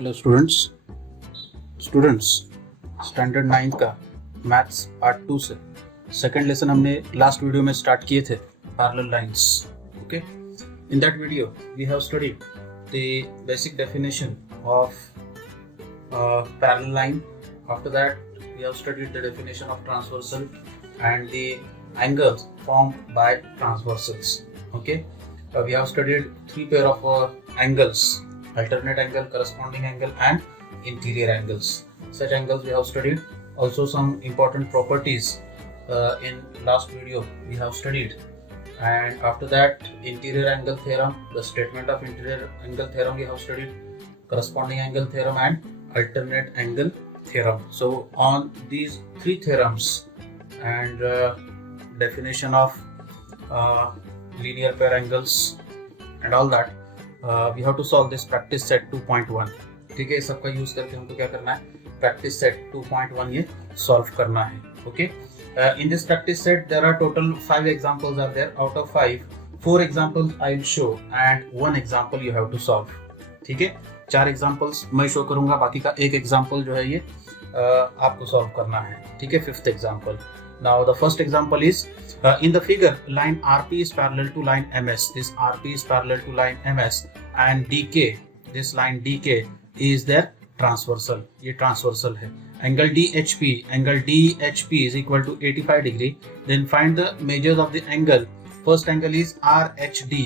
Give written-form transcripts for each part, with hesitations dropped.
Hello students standard 9 का maths part 2 से second lesson हमने लास्ट वीडियो में स्टार्ट किए थे parallel lines. Okay, in that video we have studied the basic definition of parallel line. After that we have studied the definition of transversal and the angles formed by transversals. Okay, we have studied three pair of angles: alternate angle, corresponding angle, and interior angles. Such angles we have studied. Also some important properties in last video we have studied. And after that, interior angle theorem, the statement of interior angle theorem we have studied, corresponding angle theorem and alternate angle theorem. So on these three theorems and definition of linear pair angles and all that, we have to solve this practice set 2.1. ठीक है, इस सबका use करके हमको क्या करना है, practice set 2.1 ये सॉल्व करना है. Okay, in this practice set there are total 5 examples are there. Out of 5, 4 examples I will show and 1 example you have to solve. ठीक है, 4 एग्जांपल्स मैं शो करूंगा, बाकी का एक एग्जांपल जो है ये आपको सॉल्व करना है. ठीक है, 5th example. Now the first example is in the figure line RP is parallel to line MS. This RP is parallel to line MS and DK, this line DK is their transversal. ये transversal है. Angle DHP is equal to 85 degree. Then find the measures of the angle. First angle is RHD.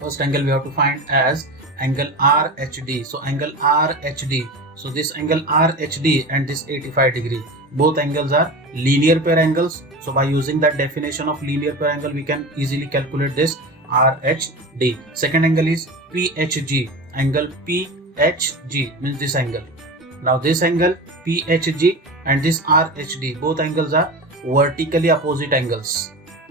First angle we have to find as angle RHD. So angle RHD. So this angle RHD and this 85 degree. Both angles are linear pair angles. So by using that definition of linear pair angle, we can easily calculate this RHD. Second angle is PHG. Angle PHG means this angle. Now this angle PHG and this RHD, both angles are vertically opposite angles.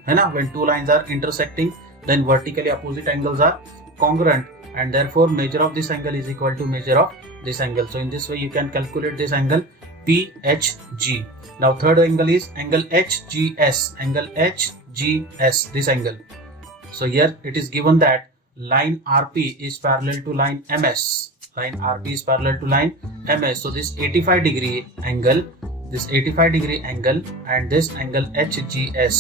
है ना? When two lines are intersecting, then vertically opposite angles are congruent, and therefore measure of this angle is equal to measure of this angle. So in this way you can calculate this angle PHG. Now third angle is angle HGS. Angle HGS, this angle. So here it is given that line RP is parallel to line MS. Line RP is parallel to line MS. So this 85 degree angle, this 85 degree angle and this angle HGS.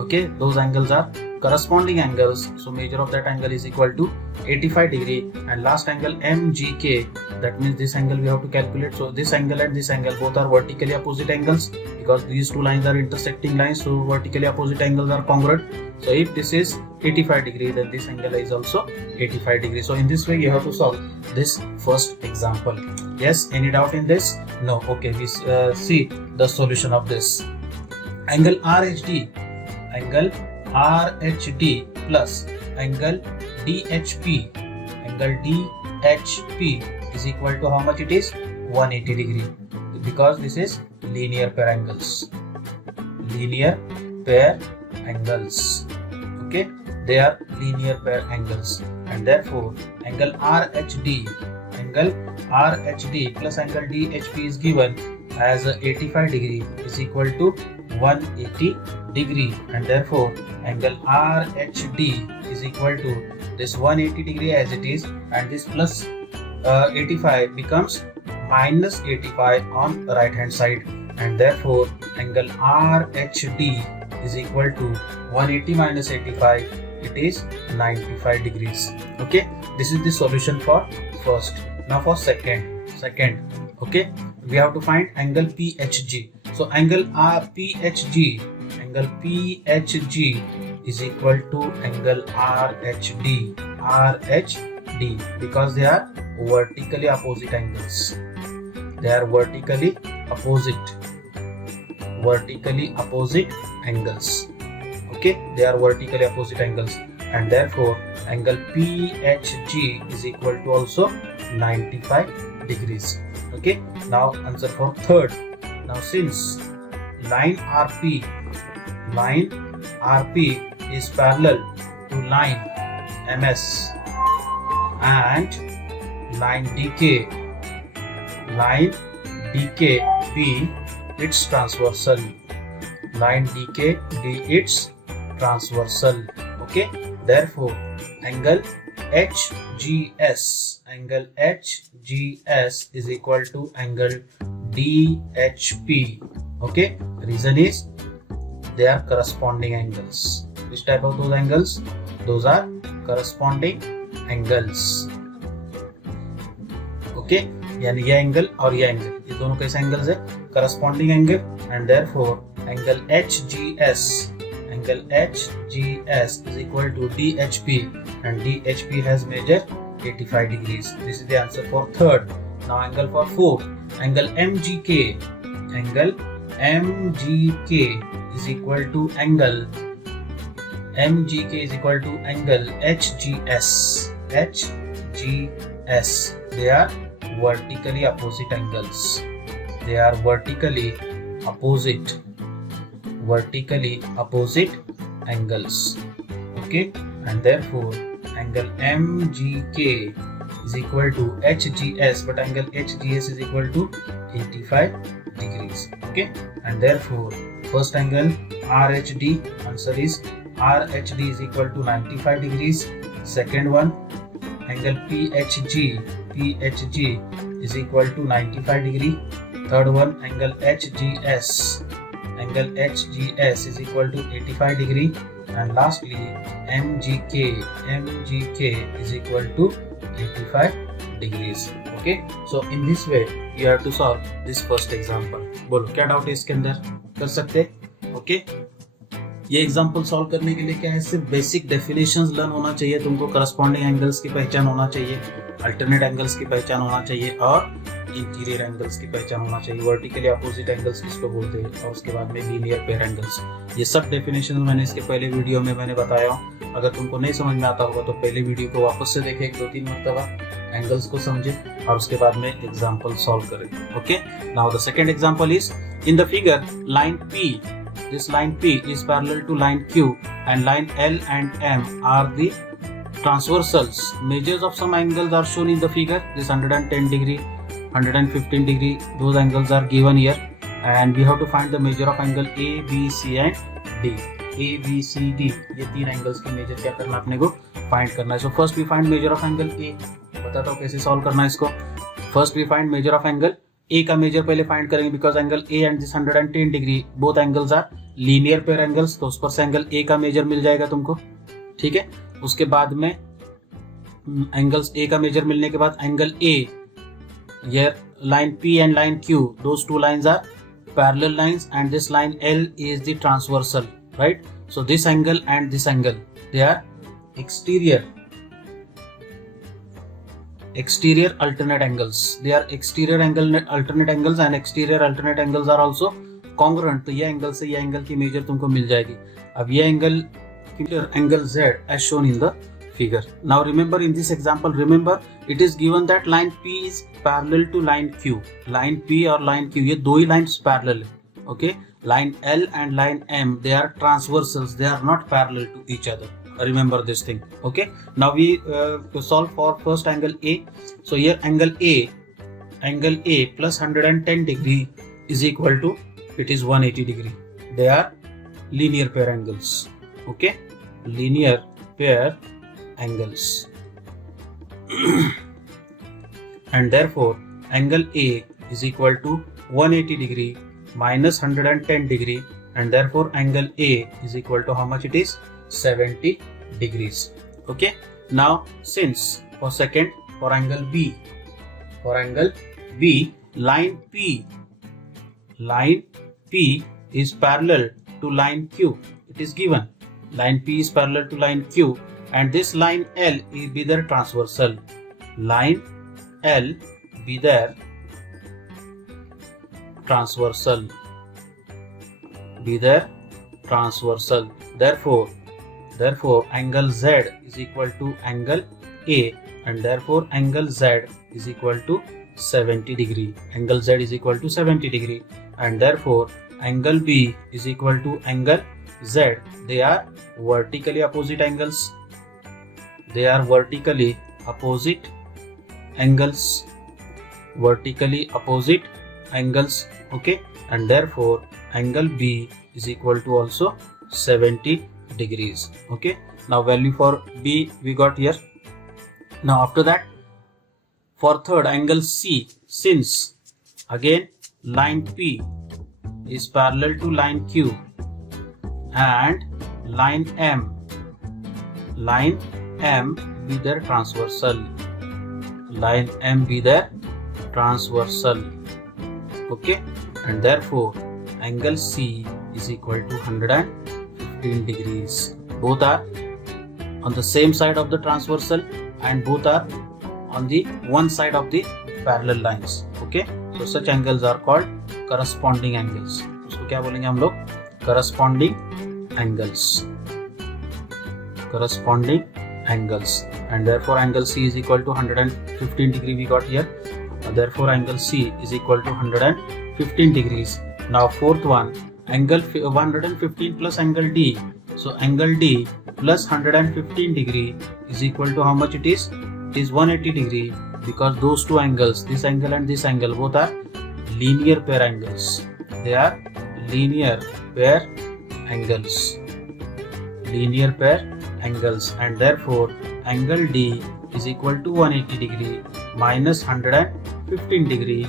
Okay, those angles are corresponding angles. So measure of that angle is equal to 85 degree. And last angle MGK, that means this angle we have to calculate. So this angle and this angle both are vertically opposite angles because these two lines are intersecting lines. So vertically opposite angles are congruent. So if this is 85 degree, then this angle is also 85 degree. So in this way you have to solve this first example. Yes, any doubt in this? No. Okay, we see the solution of this. Angle RHD, angle RHD plus angle DHP, angle DHP is equal to how much it is? 180 degree, because this is linear pair angles. Linear pair angles. Okay, they are linear pair angles, and therefore angle RHD plus angle DHP is given as 85 degree is equal to 180 degree, and therefore angle RHD is equal to this 180 degree as it is, and this plus 85 becomes minus 85 on right hand side, and therefore angle RHD is equal to 180 minus 85, it is 95 degrees. Okay, this is the solution for first. Now for second, okay, we have to find angle PHG. So angle PHG is equal to angle RHD because they are vertically opposite angles. They are vertically opposite angles. Okay, they are vertically opposite angles, and therefore angle PHG is equal to also 95 degrees. Okay, now answer for third. Now since line RP is parallel to line MS and line DK be its transversal. Line DK be its transversal. Okay, therefore angle HGS is equal to angle DHP. Okay, reason is they are corresponding angles. Which type of those angles? Those are corresponding angles. Okay, यानी ये angle और ये angle, ये दोनों कैसे angles है? Corresponding angle, and therefore angle HGS is equal to DHP, and DHP has measured 85 degrees. This is the answer for third. Now angle for fourth, angle MGK is equal to angle HGS. They are vertically opposite angles. Okay, and therefore angle MGK is equal to HGS, but angle HGS is equal to 85 degrees. Okay, and therefore first angle RHD, answer is RHD is equal to 95 degrees. Second one, angle PHG is equal to 95 degree. Third one, angle HGS is equal to 85 degree. And lastly MGK is equal to 85 degrees. Okay, so in this way you have to solve this first example. बोलो क्या doubt है इसके अंदर? कर सकते? Okay, ये example solve करने के लिए क्या है, सिर्फ बेसिक डेफिनेशंस लर्न होना चाहिए तुमको, करस्पॉन्डिंग एंगल्स की पहचान होना चाहिए, अल्टरनेट एंगल्स की पहचान होना चाहिए और इंटीरियर एंगल्स की पहचान होना चाहिए, वर्टिकली अपोजिट एंगल्स किसको बोलते हैं, और उसके बाद में लीनियर पेयर एंगल्स। ये सब डेफिनेशन मैंने इसके पहले वीडियो में मैंने बताया हूँ। अगर तुमको नहीं समझ में आता होगा तो पहले वीडियो को वापस से देखें 1-2-3 मरतबा, एंगल्स को समझे और उसके बाद में एग्जाम्पल सॉल्व करें। Okay, now the second example is in the figure line P. This line P is parallel to line Q, and line L and M are the transversals. Measures of some angles are shown in the figure. This 110 degree, 115 degree, those angles are given here, and we have to find the measure of angle A, B, C and D. A, B, C, D, ये तीन angles की measure क्या करना अपने को find करना है। So first we find measure of angle A. बताता हूँ कैसे solve करना है इसको। First we find measure of angle A का मेजर पहले फाइंड करेंगे, because angle A and this 110 degree both angles are linear pair angles, तो उस पर से एंगल A का मेजर मिल जाएगा तुमको। ठीक है, उसके बाद में एंगल्स A का मेजर मिलने के बाद एंगल A, ये line P and line Q, those two lines are parallel lines and this line L is the transversal, right? So this angle and this angle they are exterior alternate angles. They are exterior alternate angles, and exterior alternate angles are also congruent. तो ये angle से ये angle की major तुमको मिल जाएगी। अब ये angle Z as shown in the figure. Now remember in this example, remember it is given that line P is parallel to line Q. Line P और line Q ये दो ही lines parallel है. Okay, line L and line M, they are transversals. They are not parallel to each other. Remember this thing. Okay, now we solve for first angle A. So here angle A plus 110 degree is equal to, it is 180 degree. They are linear pair angles. Okay, linear pair angles. And therefore angle A is equal to 180 degree minus 110 degree, and therefore angle A is equal to how much it is? 70 degrees. Okay, now since for second, for angle B, line P is parallel to line Q. It is given line P is parallel to line Q, and this line L is be their transversal. Line L be their transversal. Therefore angle Z is equal to angle A, and therefore angle Z is equal to 70 degree. Angle Z is equal to 70 degree, and therefore angle B is equal to angle Z. They are vertically opposite angles. Vertically opposite angles. Okay, and therefore angle B is equal to also 70 degrees. Okay, now value for B we got here. Now after that, for third, angle C, since again line P is parallel to line Q and line M be their transversal. Line M be their transversal. Okay, and therefore angle C is equal to 115 degrees. Both are on the same side of the transversal and both are on the one side of the parallel lines. Okay, so such angles are called corresponding angles. उसको क्या बोलेंगे हम लोग? Corresponding angles. Corresponding angles, and therefore angle C is equal to 115 degree we got here. Therefore angle C is equal to 115 degrees. Now fourth one, angle 115 plus angle D. So angle D plus 115 degree is equal to how much it is? It is 180 degree, because those two angles, this angle and this angle, both are linear pair angles. They are linear pair angles. Linear pair angles, and therefore angle D is equal to 180 degree minus 115 degree.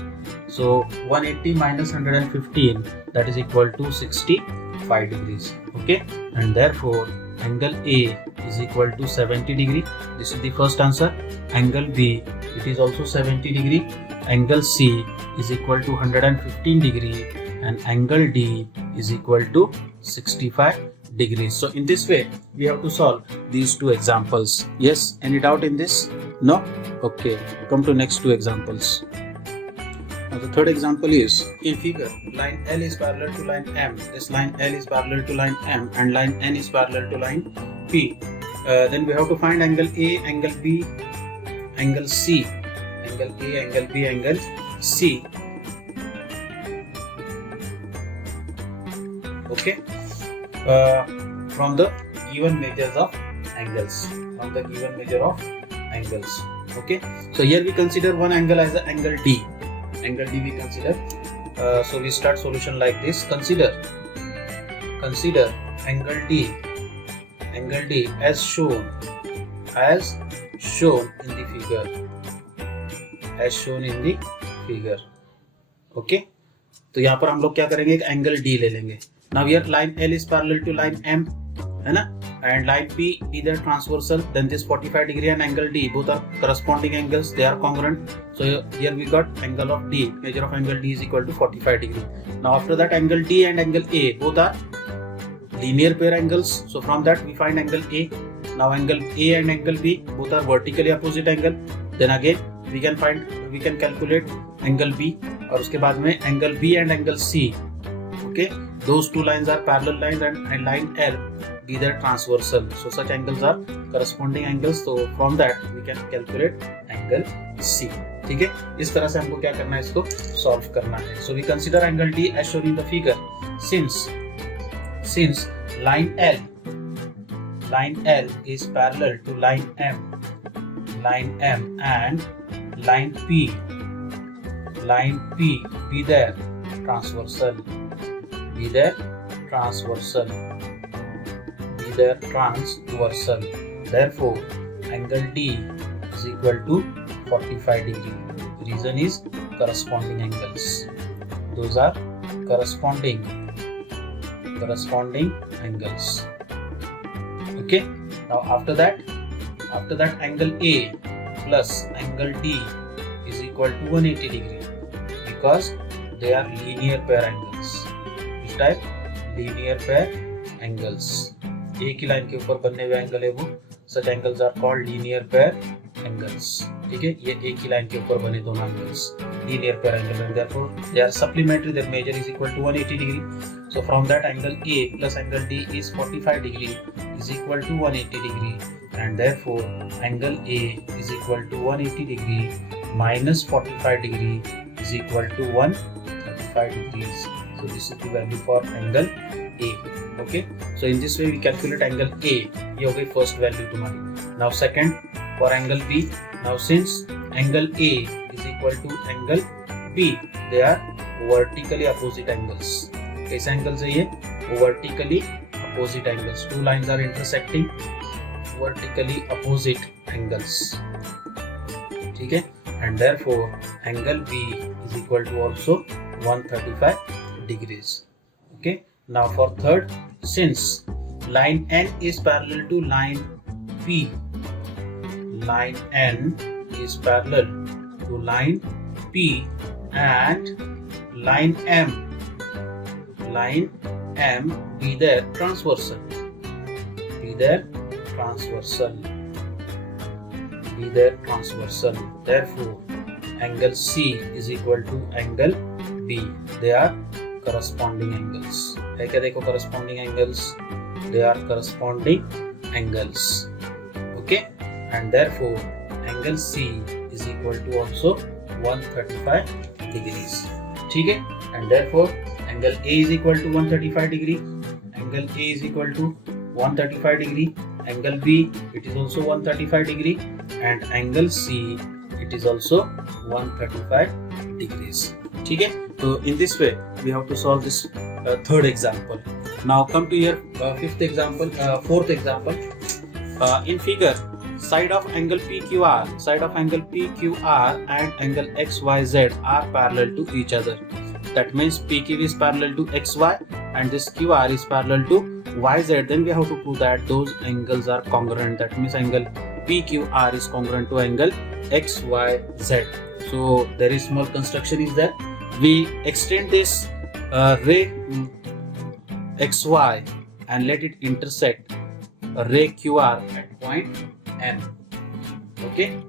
So 180 minus 115, that is equal to 65 degrees. Okay, and therefore angle A is equal to 70 degree. This is the first answer. Angle B, it is also 70 degree. Angle C is equal to 115 degree, and angle D is equal to 65 degrees. So in this way we have to solve these two examples. Yes, any doubt in this? No? Okay, come to next two examples. Now the third example is, in figure, line L is parallel to line M. This line L is parallel to line M and line N is parallel to line P. Then we have to find angle A, angle B, angle C. Angle A, angle B, angle C. Okay, from the given measures of angles. From the given measure of angles. Okay, so here we consider one angle as the angle D. Angle D we consider. So we start solution like this. Consider angle D as shown in the figure. As shown in the figure. Okay, तो यहाँ पर हम लोग क्या करेंगे, एक angle D ले लेंगे. Now here line L is parallel to line M, है ना, and line P either transversal. Then this 45 degree and angle D, both are corresponding angles. They are congruent. So here we got angle of D. Measure of angle D is equal to 45 degree. Now after that, angle D and angle A, both are linear pair angles. So from that we find angle A. Now angle A and angle B, both are vertically opposite angle. Then again we can calculate angle B. और उसके बाद में angle B and angle C. Okay, those two lines are parallel lines and line L be their transversal. So such angles are corresponding angles. So from that we can calculate angle C. ठीक है, इस तरह से हमको क्या करना है, इसको solve करना है. So we consider angle D as shown in the figure. Since line L is parallel to line M and line P be their transversal. Therefore angle D is equal to 45 degree. Reason is corresponding angles. Those are corresponding angles. Okay, now after that angle A plus angle D is equal to 180 degree, because they are linear pair angles. Which type? Linear pair angles. एक ही line के ऊपर बनने हुए angle है वो. Such angles are called linear pair angles. ठीक है, ये एक ही लाइन के ऊपर बने दोनों angles linear pair angle, and therefore they are supplementary. Their measure is equal to 180 degree. So from that, angle A plus angle D is 45 degree is equal to 180 degree, and therefore angle A is equal to 180 degree minus 45 degree is equal to 135 degrees. So this is the value for angle A. Okay, so in this way we calculate angle A. ये हो गई first value तुम्हारी. Now second, for angle B. Now since angle A is equal to angle B, they are vertically opposite angles. कैसे angles है ये? Vertically opposite angles. Two lines are intersecting vertically opposite angles. ठीक है, and therefore angle B is equal to also 135 degrees. Okay, now for third, since line N is parallel to line P, line N is parallel to line P and line M be their transversal, therefore angle C is equal to angle B. They are corresponding angles. है क्या, देखो corresponding angles, they are corresponding angles. Okay, and therefore angle C is equal to also 135 degrees. ठीक है, and therefore angle A is equal to 135 degree, angle A is equal to 135 degree, angle B it is also 135 degree, and angle C it is also 135 degrees. ठीक है, so in this way we have to solve this third example. Now come to your fourth example. In figure, side of angle PQR and angle XYZ are parallel to each other. That means PQ is parallel to XY and this QR is parallel to YZ. Then we have to prove that those angles are congruent. That means angle PQR is congruent to angle XYZ. So there is small construction is there. We extend this ray XY and let it intersect ray QR at point N. Okay,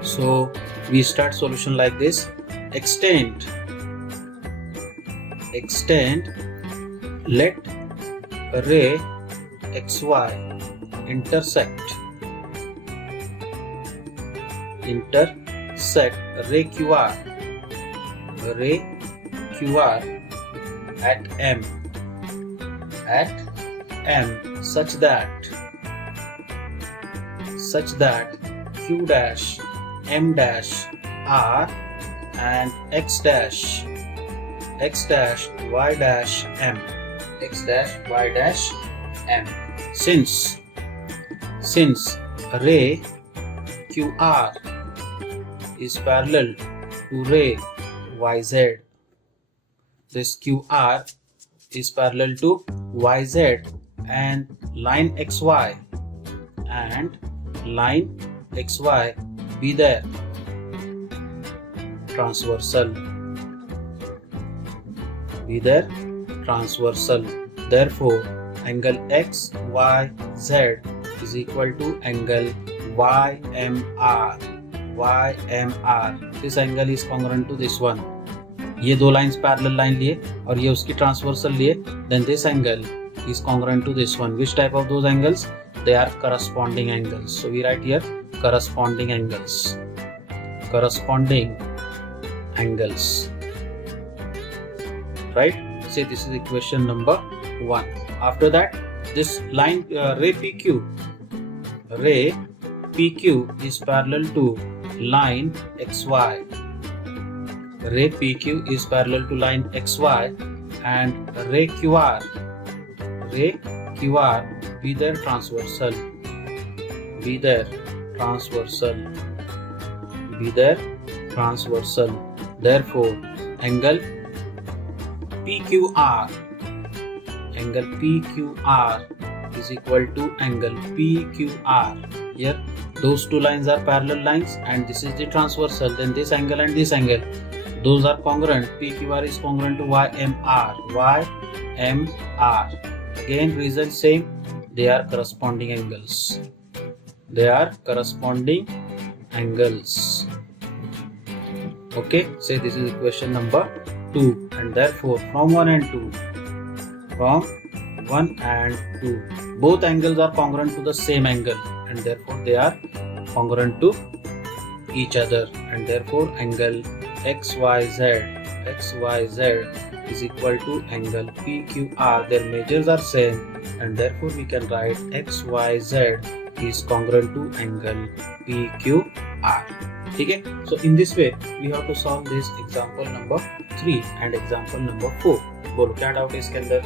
so we start solution like this. Extend let ray XY intersect ray QR at M such that Q dash M dash R and X dash Y dash M. Since ray QR is parallel to ray YZ, this QR is parallel to YZ and line XY be there transversal. Therefore angle XYZ is equal to angle YMR. This angle is congruent to this one. ये दो lines parallel line लिए और ये उसकी transversal लिए, then this angle is congruent to this one. Which type of those angles? They are corresponding angles. So we write here corresponding angles. Right? Say this is equation number 1. After that, this line ray PQ is parallel to line XY. Ray PQ is parallel to line XY and ray QR be their transversal. Therefore angle PQR is equal to angle PQR. Here those two lines are parallel lines and this is the transversal. Then this angle and this angle, those are congruent. PQR is congruent to YMR. Again reason same, they are corresponding angles. Okay, say this is equation number 2, and therefore from 1 and 2 both angles are congruent to the same angle and therefore they are congruent to each other, and therefore angle XYZ is equal to angle PQR. Their measures are same and therefore we can write XYZ is congruent to angle PQR. ठीक है, so in this way we have to solve this example number 3 and example number 4. बोलो क्या doubt है इसके अंदर,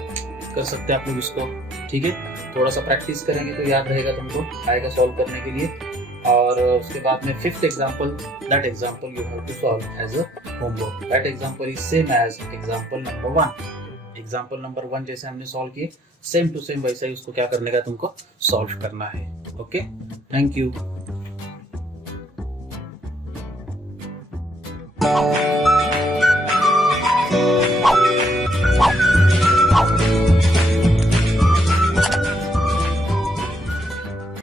कर सकते हैं आप लोग इसको? ठीक है, थोड़ा सा प्रैक्टिस करेंगे तो याद रहेगा तुमको, आएगा सॉल्व करने के लिए। और उसके बाद में fifth example, that example you have to solve as a homework. That example is same as example number 1। Example number 1 जैसे हमने सॉल्व किए, सेम टू सेम वैसा ही उसको क्या करने का तुमको सॉल्व करना है। Okay, thank you.